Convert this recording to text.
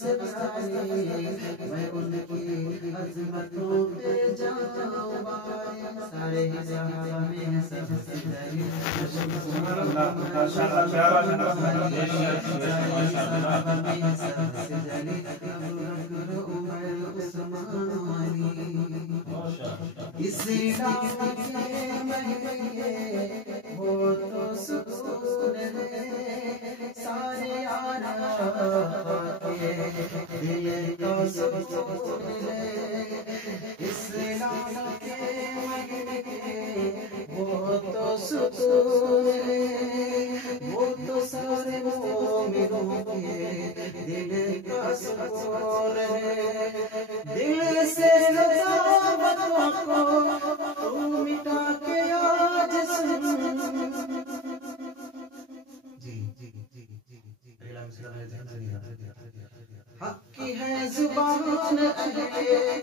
से सारी मैं उनकी अज़मतों पे जाऊं सारे सहाबा में सबसे जलील सुभान अल्लाह माशाअल्लाह प्यारा सबसे जलील अबू बकर उमर उस्मान अली इस्लाम के महंगे वो तो सुकून है सारे आना के दिल का सुकून है इस्लाम के महंगे वो तो सुकून है वो तो सारे मोमिनों के दिल का सुकून है दिल से रज़ावतों को तू मिटा के आज सुन हक की है जुबान अहले